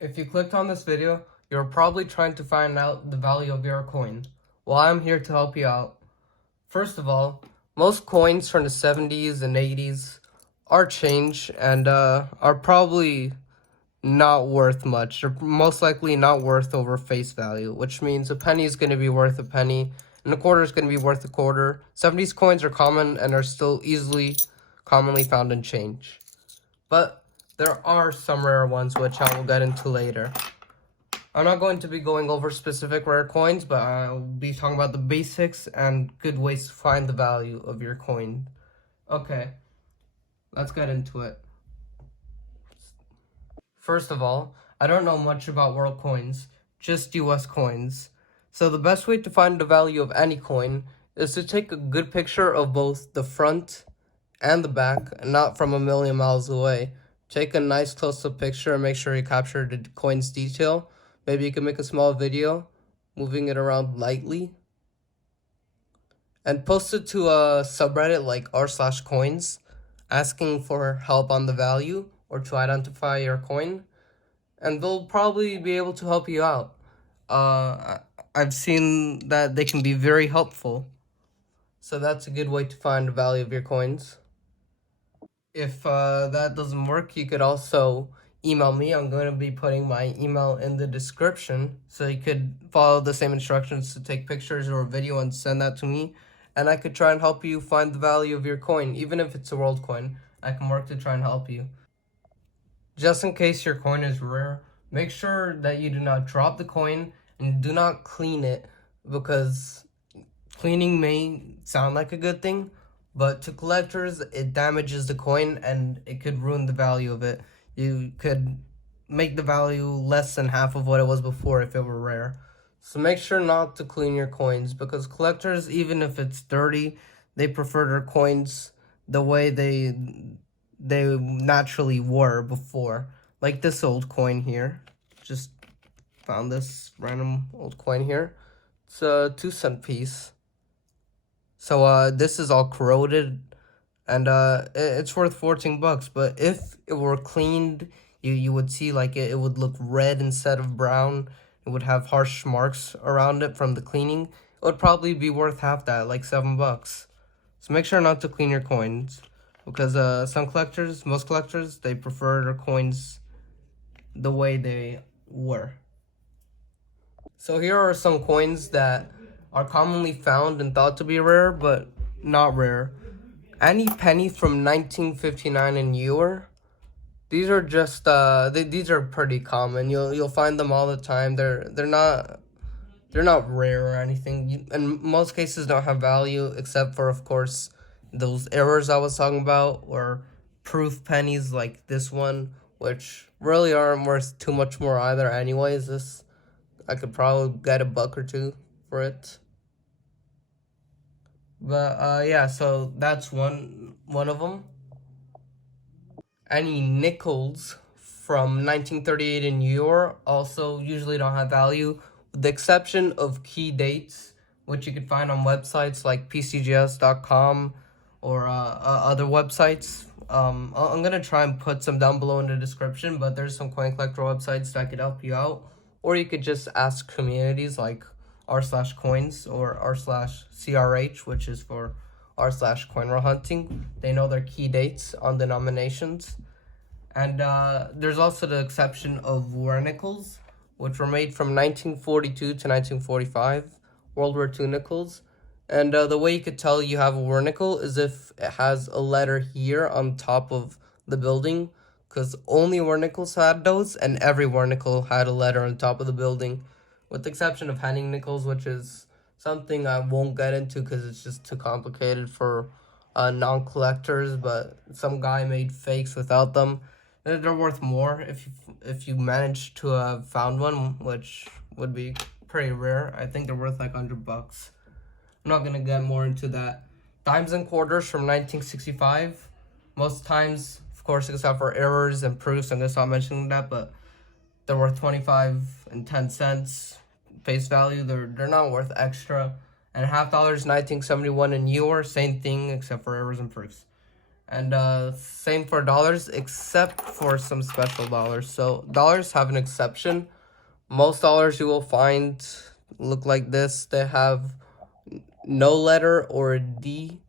If you clicked on this video, you're probably trying to find out the value of your coin. Well, I'm here to help you out. First of all, most coins from the 70s and 80s are changed and are probably not worth much. They're most likely not worth over face value, which means a penny is going to be worth a penny and a quarter is going to be worth a quarter. 70s coins are common and are still commonly found in change. But there are some rare ones which I will get into later. I'm not going to be going over specific rare coins, but I'll be talking about the basics and good ways to find the value of your coin. Okay, let's get into it. First of all, I don't know much about world coins, just US coins. So the best way to find the value of any coin is to take a good picture of both the front and the back, not from a million miles away. Take a nice close-up picture and make sure you capture the coin's detail. Maybe you can make a small video, moving it around lightly. And post it to a subreddit like r/coins, asking for help on the value or to identify your coin. And they'll probably be able to help you out. I've seen that they can be very helpful. So that's a good way to find the value of your coins. If that doesn't work, you could also email me. I'm going to be putting my email in the description, so you could follow the same instructions to take pictures or a video and send that to me, and I could try and help you find the value of your coin. Even if it's a world coin, I can work to try and help you. Just in case your coin is rare, make sure that you do not drop the coin and do not clean it, because cleaning may sound like a good thing, but to collectors, it damages the coin and it could ruin the value of it. You could make the value less than half of what it was before if it were rare. So make sure not to clean your coins, because collectors, even if it's dirty, they prefer their coins the way they naturally were before. Like this old coin here. Just found this random old coin here. It's a 2-cent piece. So this is all corroded, and it's worth $14. But if it were cleaned, you would see like it would look red instead of brown. It would have harsh marks around it from the cleaning. It would probably be worth half that, like $7. So make sure not to clean your coins, because most collectors, they prefer their coins the way they were. So here are some coins that are commonly found and thought to be rare, but not rare. Any penny from 1959 and newer. These are just these are pretty common. You'll find them all the time. They're not rare or anything. In most cases, don't have value, except for, of course, those errors I was talking about, or proof pennies like this one, which really aren't worth too much more either. Anyways, this I could probably get $1 or $2 for it. But yeah, so that's one of them. Any nickels from 1938 in New York also usually don't have value, with the exception of key dates, which you can find on websites like pcgs.com or other websites. I'm gonna try and put some down below in the description, but there's some coin collector websites that could help you out, or you could just ask communities like r/coins or r/CRH, which is for r/coin roll hunting. They know their key dates on denominations. And there's also the exception of war nickels, which were made from 1942 to 1945, World War II nickels. And the way you could tell you have a war nickel is if it has a letter here on top of the building, because only war nickels had those, and every war nickel had a letter on top of the building, with the exception of Henning nickels, which is something I won't get into because it's just too complicated for non-collectors. But some guy made fakes without them. They're worth more if you manage to have found one, which would be pretty rare. I think they're worth like $100. I'm not gonna get more into that. Dimes and quarters from 1965. Most times, of course, except for errors and proofs, I'm gonna stop mentioning that, but they're worth 25 and 10 cents face value. They're not worth extra. And $50, 1971 in newer, same thing except for errors and proofs. And same for dollars, except for some special dollars. So dollars have an exception. Most dollars you will find look like this. They have no letter or a D.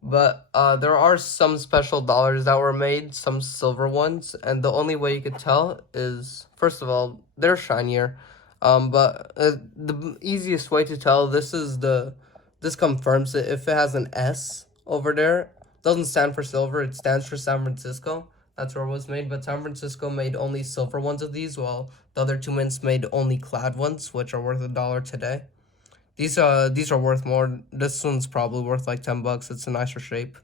But there are some special dollars that were made, some silver ones, and the only way you could tell is, first of all, they're shinier. But the easiest way to tell, this confirms it. If it has an S over there, doesn't stand for silver, it stands for San Francisco. That's where it was made, but San Francisco made only silver ones of these, while the other two mints made only clad ones, which are worth $1 today. These are worth more. This one's probably worth like $10. It's a nicer shape.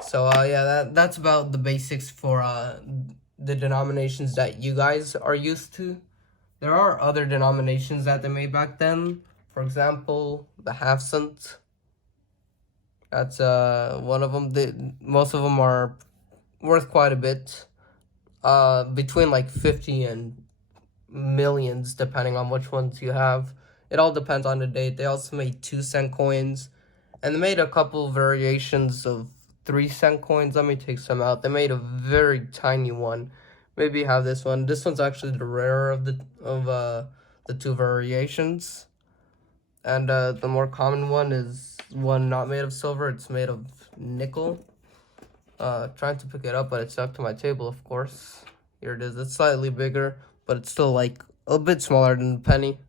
So yeah, that's about the basics for the denominations that you guys are used to. There are other denominations that they made back then. For example, the half cent. That's one of them. Most of them are worth quite a bit. Between like 50 and millions, depending on which ones you have. It all depends on the date. They also made 2-cent coins, and they made a couple variations of 3-cent coins. Let me take some out. They made a very tiny one. Maybe you have this one. This one's actually the rarer of the two variations, and the more common one is one not made of silver. It's made of nickel. Trying to pick it up, but it's stuck to my table, of course. Here it is. It's slightly bigger, but it's still like a bit smaller than the penny.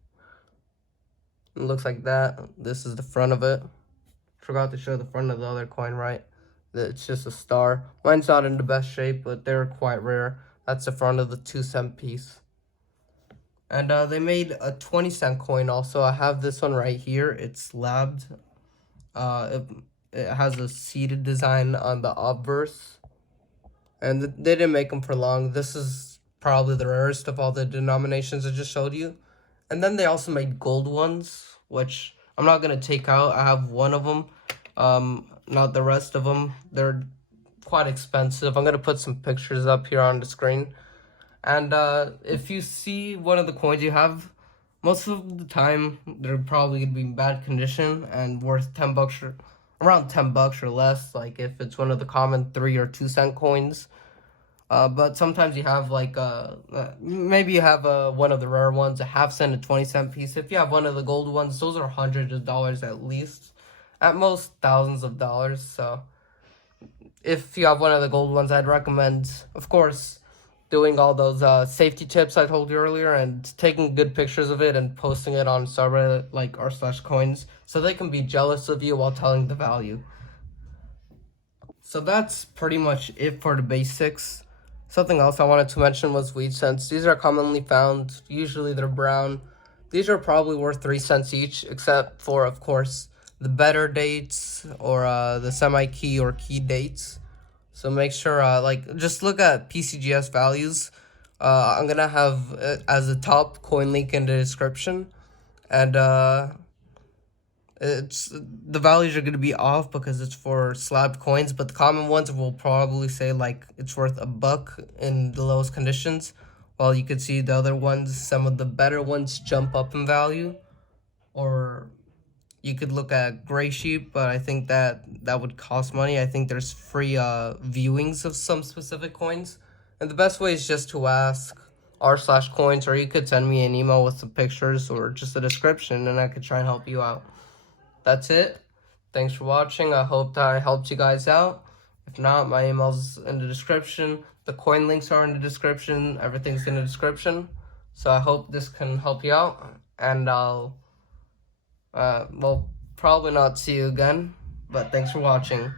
It looks like that. This is the front of it. Forgot to show the front of the other coin, right? It's just a star. Mine's not in the best shape, but they're quite rare. That's the front of the 2-cent piece. And they made a 20-cent coin also. I have this one right here. It's labbed. It has a seated design on the obverse. And they didn't make them for long. This is probably the rarest of all the denominations I just showed you. And then they also made gold ones, which I'm not going to take out. I have one of them, not the rest of them. They're quite expensive. I'm going to put some pictures up here on the screen. And if you see one of the coins you have, most of the time, they're probably going to be in bad condition and worth $10 or around $10 or less, like if it's one of the common 3 or 2-cent coins. But sometimes you have like maybe you have one of the rare ones, a half-cent, a 20-cent piece. If you have one of the gold ones, those are hundreds of dollars at least, at most thousands of dollars. So if you have one of the gold ones, I'd recommend, of course, doing all those safety tips I told you earlier and taking good pictures of it and posting it on subreddit like r/coins so they can be jealous of you while telling the value. So that's pretty much it for the basics. Something else I wanted to mention was weed cents. These are commonly found. Usually they're brown. These are probably worth 3 cents each, except for, of course, the better dates or the semi-key or key dates. So make sure, just look at PCGS values. I'm going to have it as a top coin link in the description. And the values are going to be off because it's for slabbed coins, but the common ones will probably say like it's worth $1 in the lowest conditions, while you could see the other ones, some of the better ones jump up in value. Or you could look at Gray Sheep, but I think that would cost money. I think there's free viewings of some specific coins, and the best way is just to ask r/coins, or you could send me an email with some pictures or just a description, and I could try and help you out. That's it. Thanks for watching. I hope that I helped you guys out. If not, my email's in the description. The coin links are in the description. Everything's in the description. So I hope this can help you out. And I'll, probably not see you again. But thanks for watching.